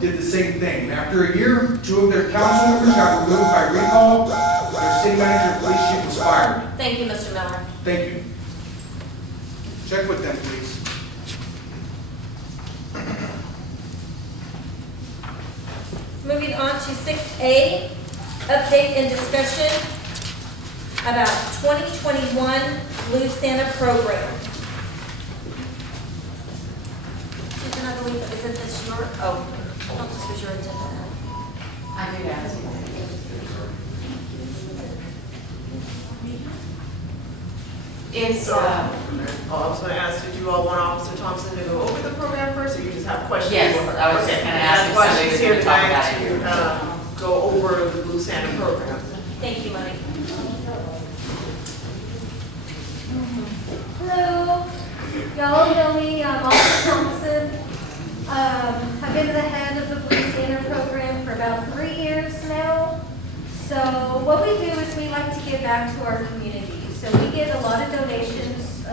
did the same thing. And after a year, 2 of their council members got removed by recall. Their city manager and police chief was fired. Thank you, Mr. Miller. Thank you. Check with them, please. Moving on to 6A, update and discussion about 2021 Blue Santa program. Susan, I believe, isn't this your, oh, I thought this was your agenda. I do that. It's, I was going to ask, did you all want Officer Thompson to go over the program first, or you just have questions? Yes, for her? I was just Okay, gonna ask that's if why somebody she's was here gonna talk about tonight it. to go over the Blue Santa program. Thank you, Mike. Hello, y'all know me, I'm Officer Thompson. I've been the head of the Blue Santa program for about 3 years now. So what we do is we like to give back to our community. So we get a lot of donations.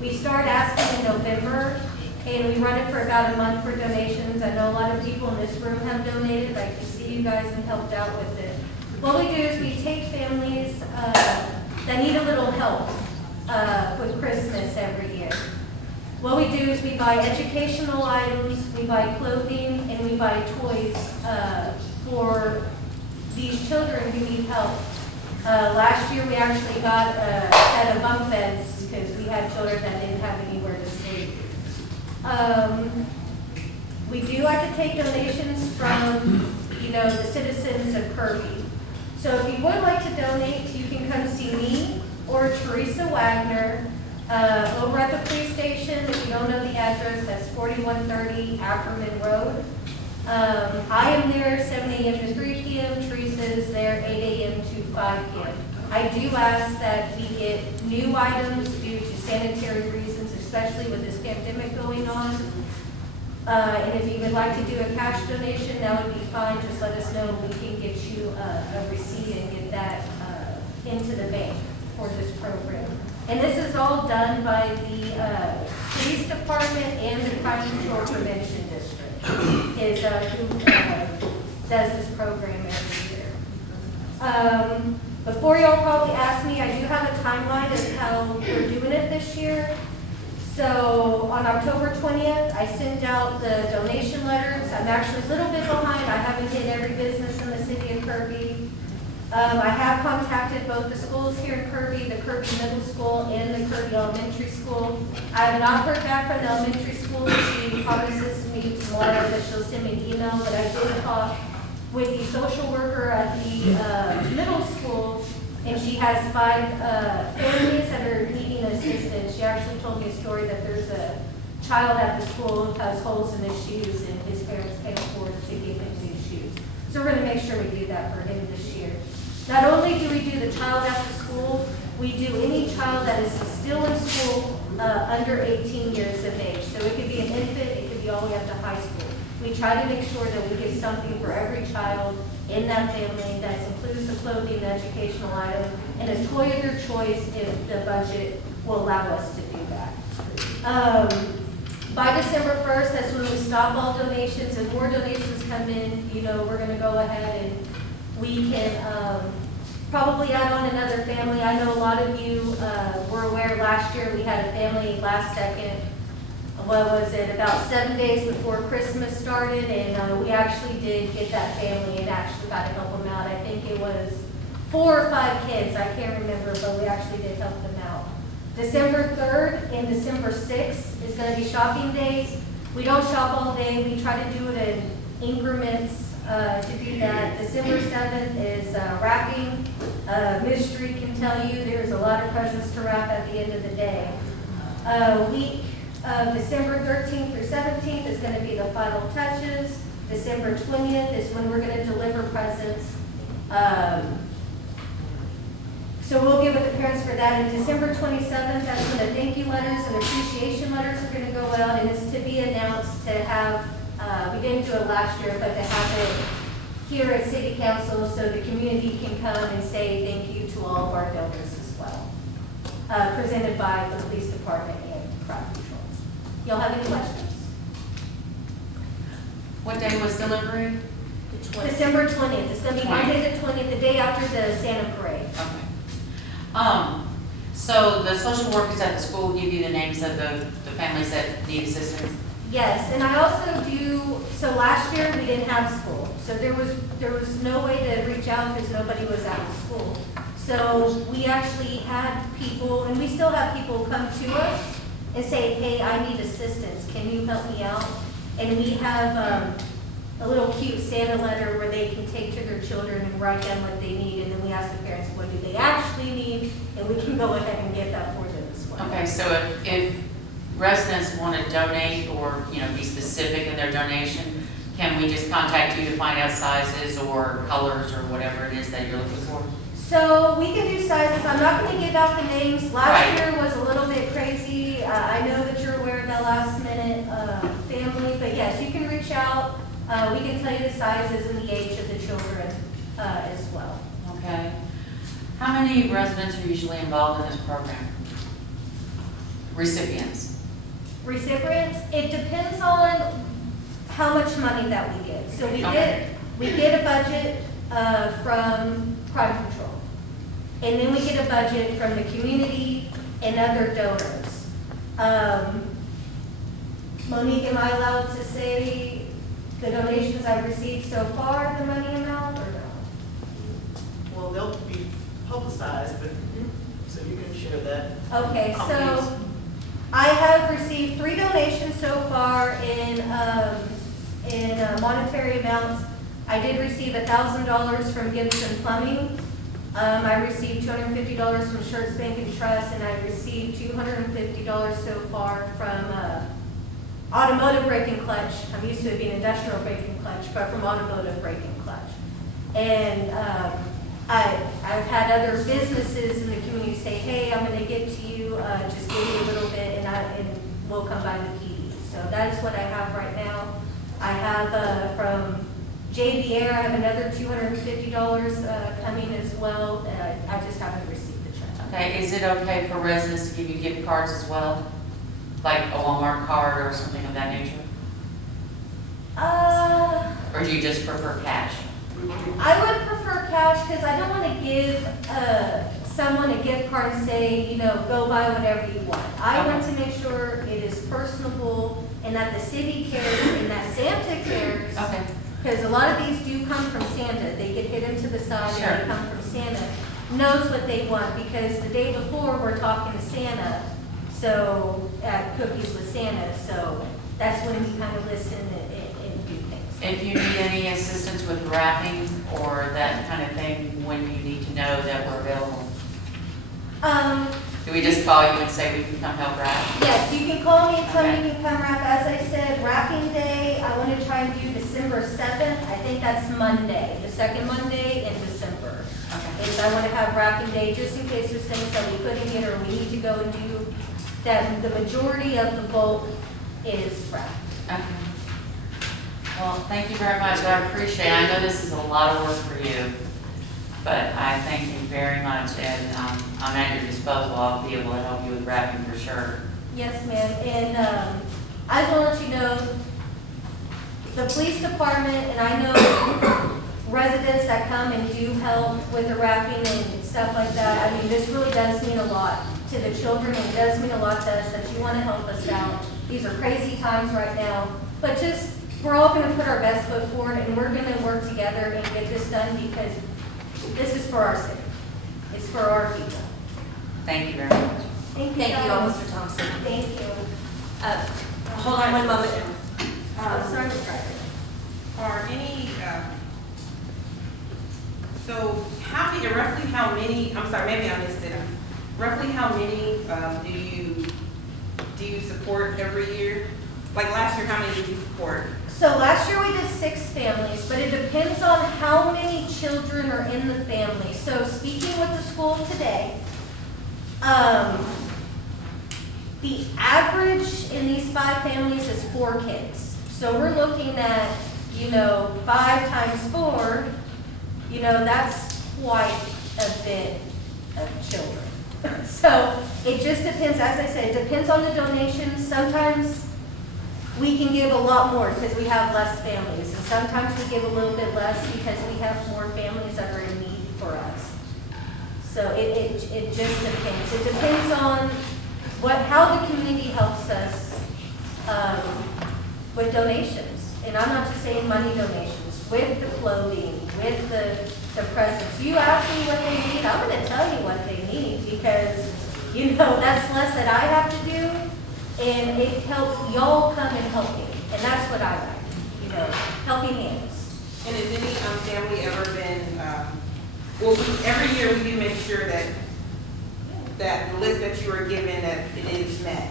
We start asking in November, and we run it for about a month for donations. I know a lot of people in this room have donated. I can see you guys have helped out with it. What we do is we take families that need a little help with Christmas every year. What we do is we buy educational items, we buy clothing, and we buy toys for these children who need help. Last year we actually got a set of bunk beds because we had children that didn't have anywhere to sleep. We do like to take donations from, the citizens of Kirby. So if you would like to donate, you can come see me or Teresa Wagner over at the police station. If you don't know the address, that's 4130 Ackerman Road. I am there 7 a.m. to 3 p.m. Teresa's there 8 a.m. to 5 p.m. I do ask that we get new items due to sanitary reasons, especially with this pandemic going on. And if you would like to do a cash donation, that would be fine. Just let us know. We can get you a receipt and get that into the bank for this program. And this is all done by the police department and the Crime Control Prevention District is who does this program every year. Before y'all probably ask me, I do have a timeline of how we're doing it this year. So on October 20th, I sent out the donation letters. I'm actually a little bit behind. I haven't hit every business in the city of Kirby. I have contacted both the schools here in Kirby, the Kirby Middle School and the Kirby Elementary School. I have not heard back from the elementary school. She promises me tomorrow that she'll send me an email, but I did talk with the social worker at the middle school, and she has 5 families that are needing assistance. She actually told me a story that there's a child at the school who has holes in his shoes, and his parents can't afford to give him new shoes. So we're going to make sure we do that for him this year. Not only do we do the child after school, we do any child that is still in school under 18 years of age. So it could be an infant, it could be all the way up to high school. We try to make sure that we get something for every child in that family that includes the clothing, the educational item, and a toy of their choice if the budget will allow us to do that. By December 1st, that's when we stop all donations, and more donations come in, we're going to go ahead and we can probably add on another family. I know a lot of you were aware last year we had a family last second, about 7 days before Christmas started, and we actually did get that family and actually got to help them out. I think it was 4 or 5 kids, I can't remember, but we actually did help them out. December 3rd and December 6th is going to be shopping days. We don't shop all day. We try to do it in increments. To do that. December 7th is wrapping. Mystery can tell you there's a lot of presents to wrap at the end of the day. Week of December 13th through 17th is going to be the final touches. December 20th is when we're going to deliver presents. So we'll get with the parents for that. And December 27th, that's when the thank you letters and appreciation letters are going to go out, and it's to be announced to have, we didn't do it last year, but to have it here at City Council so the community can come and say thank you to all of our donors as well. Presented by the police department and crime control. Y'all have any questions? What day was delivery? The 20th. December 20th, it's gonna be 20th. Monday the 20th, the day after the Santa parade. Okay. So the social workers at the school give you the names of the families that need assistance? Yes, and I also do, so last year we didn't have school, so there was no way to reach out because nobody was out of school. So we actually had people, and we still have people come to us and say, hey, I need assistance, can you help me out? And we have a little cute Santa letter where they can take to their children and write down what they need, and then we ask the parents, what do they actually need? And we can go ahead and get that for them as well. Okay, so if residents want to donate or, be specific in their donation, can we just contact you to find out sizes or colors or whatever it is that you're looking for? So we can do sizes, I'm not gonna give out the names. Last Right. year was a little bit crazy. I know that you're aware of that last minute family, but yes, you can reach out. We can tell you the sizes and the age of the children as well. Okay. How many residents are usually involved in this program? Recipients? Recipients, it depends on how much money that we get. So we Okay. get a budget from crime control. And then we get a budget from the community and other donors. Monique, am I allowed to say the donations I've received so far, the money amount, or no? Well, they'll be publicized, but, so you can share that. Okay, so Companies. I have received 3 donations so far in monetary amounts. I did receive $1,000 from Gibson Plumbing. I received $250 from Shirts Bank and Trust, and I received $250 so far from Automotive Brake and Clutch. I'm used to it being Industrial Brake and Clutch, but from Automotive Brake and Clutch. And I've had other businesses in the community say, hey, I'm going to give to you, just give me a little bit, and we'll come by the PD. So that is what I have right now. I have from JB Air, I have another $250 coming as well. I just haven't received the check. Okay, is it okay for residents to give you gift cards as well? Like a Walmart card or something of that nature? Or do you just prefer cash? I would prefer cash because I don't want to give someone a gift card and say, go buy whatever you want. I want to make sure it is personable and that the city cares and that Santa cares. Okay. Because a lot of these do come from Santa. They get hidden to the side Sure. and they come from Santa. Knows what they want because the day before we're talking to Santa, so at Cookies with Santa. So that's when we kind of listen and do things. If you need any assistance with wrapping or that kind of thing, when you need to know that we're available? Do we just call you and say we can come help wrap? Yes, you can call me and tell me Okay. you can come wrap. As I said, wrapping day, I want to try and do December 7th. I think that's Monday, the second Monday in December. Okay. Is I want to have wrapping day just in case there's things that we couldn't get or we need to go and do. That the majority of the bulk is wrapped. Okay. Well, thank you very much. I appreciate it. I know this is a lot of work for you, but I thank you very much, and I'm at your disposal. I'll be able to help you with wrapping for sure. Yes, ma'am. And I just want to let you know, the police department, and I know residents that come and do help with the wrapping and stuff like that. I mean, this really does mean a lot to the children, and it does mean a lot to us that you want to help us out. These are crazy times right now, but just, we're all going to put our best foot forward, and we're going to work together and get this done because this is for our city. It's for our people. Thank you very much. Thank you. Thank you, guys. Officer Thompson. Thank you. Hold on one moment. I'm sorry, Mr. Ryder. Are any, so roughly how many, I'm sorry, maybe I missed it. Roughly how many do you support every year? Like last year, how many did you support? So last year we did 6 families, but it depends on how many children are in the family. So speaking with the school today, the average in these 5 families is 4 kids. So we're looking at, 5 times 4, that's quite a bit of children. So it just depends, as I said, it depends on the donations. Sometimes we can give a lot more because we have less families. And sometimes we give a little bit less because we have more families that are in need for us. So it just depends. It depends on how the community helps us with donations. And I'm not just saying money donations, with the clothing, with the presents. You ask me what they need, I'm gonna tell you what they need because, that's less that I have to do. And it helps, y'all come and help me. And that's what I like, helping hands. And has any family ever been, every year we do make sure that the list that you are given, that it is met.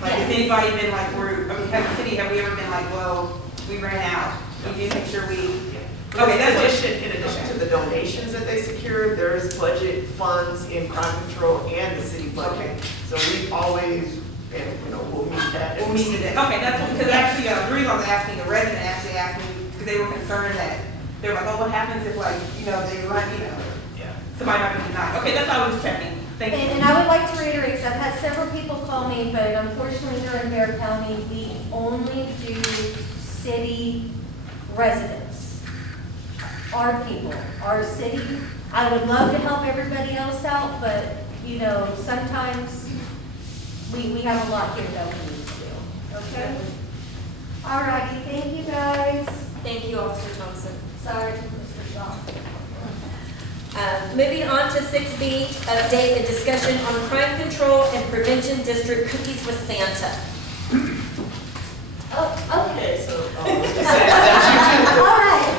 Like, has anybody been like, as a city, have we ever been like, well, we ran out? We do make sure we, okay, that's In addition to the donations that they secured, there's budget funds in crime control and the city budget. Okay. So we always, we'll meet that. we'll meet today. Okay, that's what, because actually, the reason I was asking, the resident actually asked me, because they were concerned that, they were like, oh, what happens if they run, Yeah. somebody might be denied. Okay, that's why I was checking. Thank you. And I would like to reiterate, because I've had several people call me, but unfortunately here in Bear County, we only do city residents. Our people, our city. I would love to help everybody else out, but, sometimes we have a lot here that we need to do. Okay? All righty, thank you guys. Thank you, Officer Thompson. Sorry, Mr. Shaw. Moving on to 6B, update and discussion on crime control and prevention district cookies with Santa. Oh, okay. Okay, so, All right.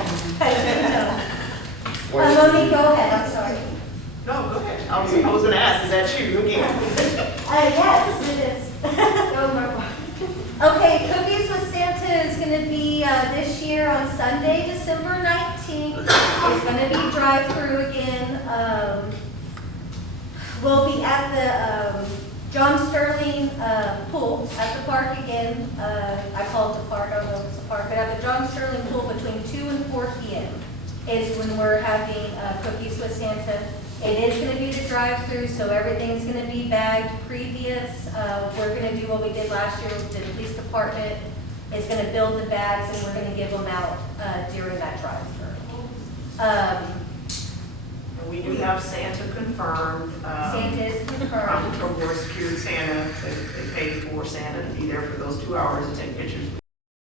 Monique, go ahead, I'm sorry. no, go ahead. I was gonna ask, is that you again? Yes, it is. Go, Mark. Okay, Cookies with Santa is gonna be, this year on Sunday, December 19th. It's gonna be drive-through again. We'll be at the, John Sterling, pool at the park again. I call it the park, I don't know if it's the park, but at the John Sterling pool between 2 and 4 p.m. is when we're having, Cookies with Santa. It is gonna be the drive-through, so everything's gonna be bagged previous. We're gonna do what we did last year with the police department. Is gonna build the bags and we're gonna give them out, during that drive-through. We do have Santa confirmed. Santa is Crime confirmed. control board secured Santa. They paid for Santa to be there for those 2 hours and take pictures